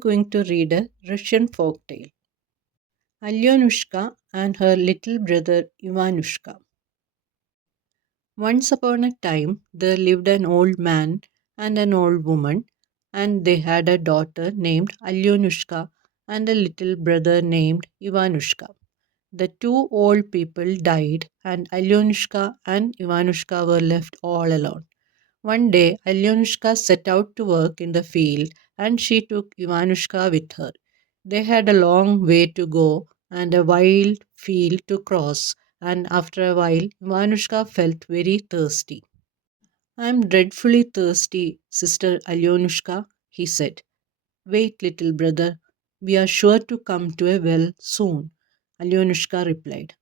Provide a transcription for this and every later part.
going to read a Russian folk tale. Alyonushka and her little brother Ivanushka. Once upon a time, there lived an old man and an old woman, and they had a daughter named Alyonushka and a little brother named Ivanushka. The two old people died, and Alyonushka and Ivanushka were left all alone. One day, Alyonushka set out to work in the field and she took Ivanushka with her. They had a long way to go and a wide field to cross, and after a while, Ivanushka felt very thirsty. I am dreadfully thirsty, Sister Alyonushka, he said. Wait, little brother, we are sure to come to a well soon, Alyonushka replied.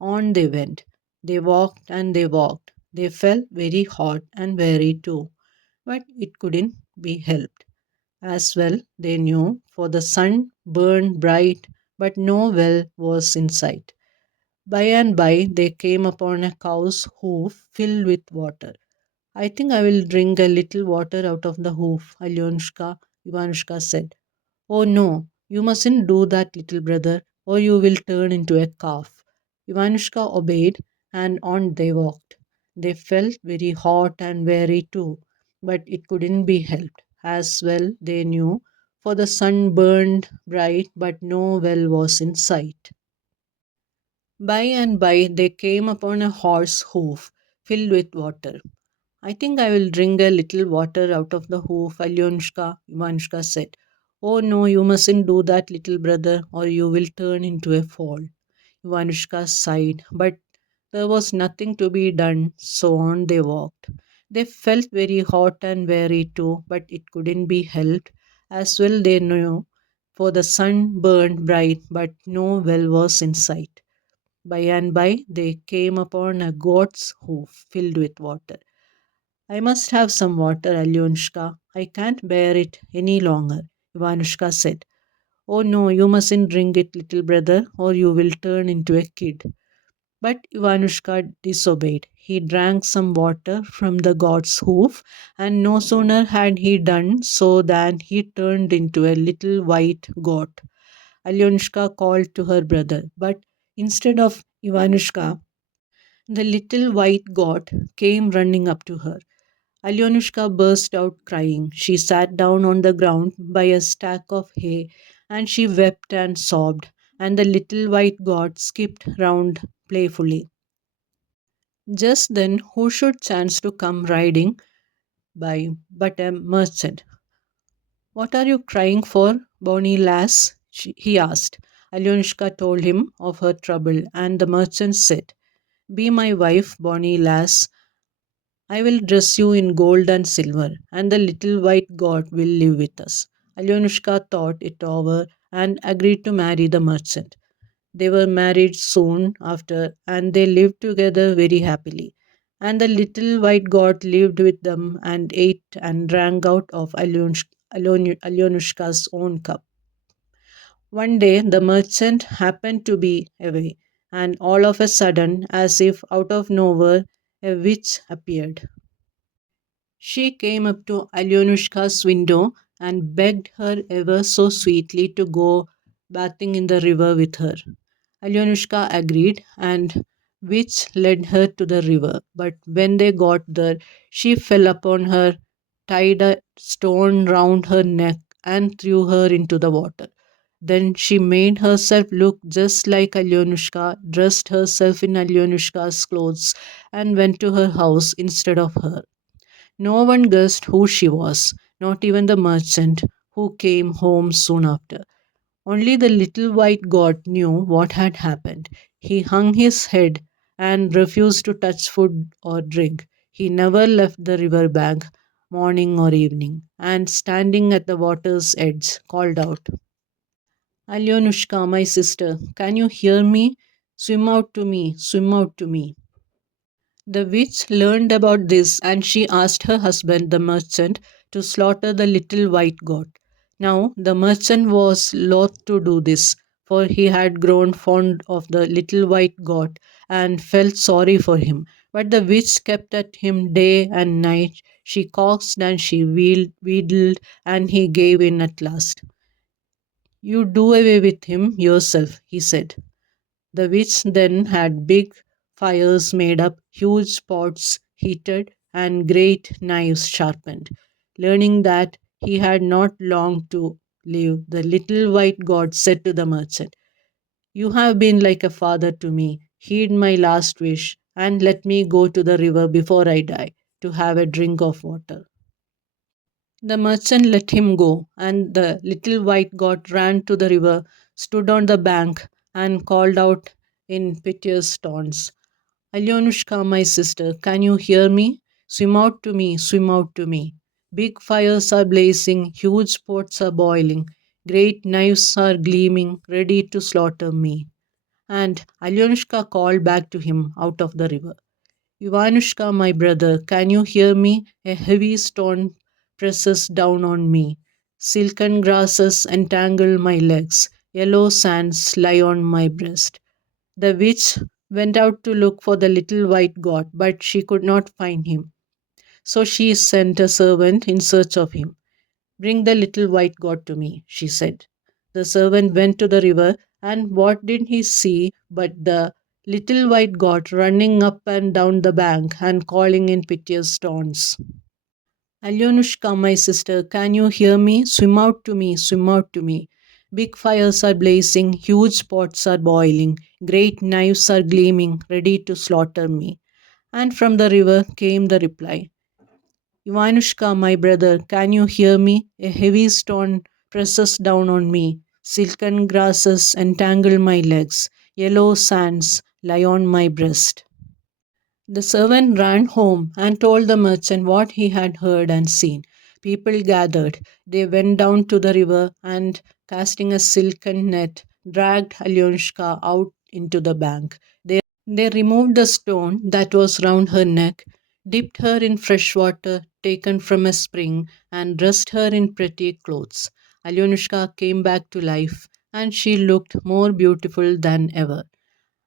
On they went. They walked and they walked. They felt very hot and weary too, but it couldn't be helped. As well they knew, for the sun burned bright, but no well was in sight. By and by they came upon a cow's hoof filled with water. I think I will drink a little water out of the hoof, Ivanushka said. Oh no, you mustn't do that, little brother, or you will turn into a calf. Ivanushka obeyed, and on they walked. They felt very hot and weary too, but it couldn't be helped. As well they knew, for the sun burned bright, but no well was in sight. By and by they came upon a horse hoof filled with water. I think I will drink a little water out of the hoof, Ivanushka said. Oh no, you mustn't do that, little brother, or you will turn into a foal. Ivanushka sighed, but there was nothing to be done, so on they walked. They felt very hot and weary too, but it couldn't be helped. As well they knew, for the sun burned bright, but no well was in sight. By and by they came upon a goat's hoof filled with water. I must have some water, Alyonshka. I can't bear it any longer, Ivanushka said. Oh no, you mustn't drink it, little brother, or you will turn into a kid. But Ivanushka disobeyed. He drank some water from the god's hoof, and no sooner had he done so than he turned into a little white goat. Alyonshka called to her brother, but instead of Ivanushka, the little white goat came running up to her. Alyonushka burst out crying. She sat down on the ground by a stack of hay and she wept and sobbed, and the little white god skipped round playfully. Just then, who should chance to come riding by but a merchant? What are you crying for, bonny lass? He asked. Alyonushka told him of her trouble, and the merchant said, Be my wife, bonny lass. I will dress you in gold and silver, and the little white god will live with us. Alyonushka thought it over and agreed to marry the merchant. They were married soon after, and they lived together very happily. And the little white god lived with them and ate and drank out of Alyonushka's own cup. One day the merchant happened to be away, and all of a sudden, as if out of nowhere, a witch appeared. She came up to Alyonushka's window and begged her ever so sweetly to go bathing in the river with her. Alyonushka agreed, and witch led her to the river. But when they got there, she fell upon her, tied a stone round her neck, and threw her into the water. Then she made herself look just like Alyonushka, dressed herself in Alyonushka's clothes, and went to her house instead of her. No one guessed who she was, not even the merchant who came home soon after. Only the little white god knew what had happened. He hung his head and refused to touch food or drink. He never left the river bank, morning or evening, and standing at the water's edge, called out, Alyonushka, my sister, can you hear me? Swim out to me, swim out to me. The witch learned about this and she asked her husband, the merchant, to slaughter the little white goat. Now, the merchant was loath to do this, for he had grown fond of the little white goat and felt sorry for him. But the witch kept at him day and night. She coaxed and she wheedled, and he gave in at last. You do away with him yourself, he said. The witch then had big fires made up, huge pots heated, and great knives sharpened. Learning that he had not long to live, the little white god said to the merchant, "You have been like a father to me. Heed my last wish, and let me go to the river before I die to have a drink of water." The merchant let him go, and the little white god ran to the river, stood on the bank, and called out in piteous tones, "Alyonushka, my sister, can you hear me? Swim out to me, swim out to me. Big fires are blazing, huge pots are boiling, great knives are gleaming, ready to slaughter me." And Alyonushka called back to him out of the river, "Ivanushka, my brother, can you hear me? A heavy stone presses down on me. Silken grasses entangle my legs. Yellow sands lie on my breast." The witch went out to look for the little white god, but she could not find him. So she sent a servant in search of him. "Bring the little white god to me," she said. The servant went to the river, and what did he see but the little white god running up and down the bank and calling in piteous tones, "Alyonushka, my sister, can you hear me? Swim out to me, swim out to me. Big fires are blazing, huge pots are boiling, great knives are gleaming, ready to slaughter me." And from the river came the reply, "Ivanushka, my brother, can you hear me? A heavy stone presses down on me. Silken grasses entangle my legs. Yellow sands lie on my breast." The servant ran home and told the merchant what he had heard and seen. People gathered. They went down to the river and, casting a silken net, dragged Alyonshka out into the bank. They removed the stone that was round her neck, dipped her in fresh water taken from a spring, and dressed her in pretty clothes. Alyonushka came back to life, and she looked more beautiful than ever.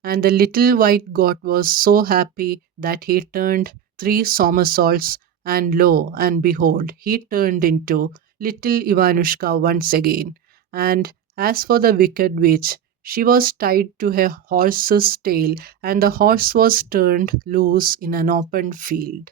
And the little white goat was so happy that he turned three somersaults, and lo and behold, he turned into little Ivanushka once again. And as for the wicked witch, she was tied to a horse's tail, and the horse was turned loose in an open field.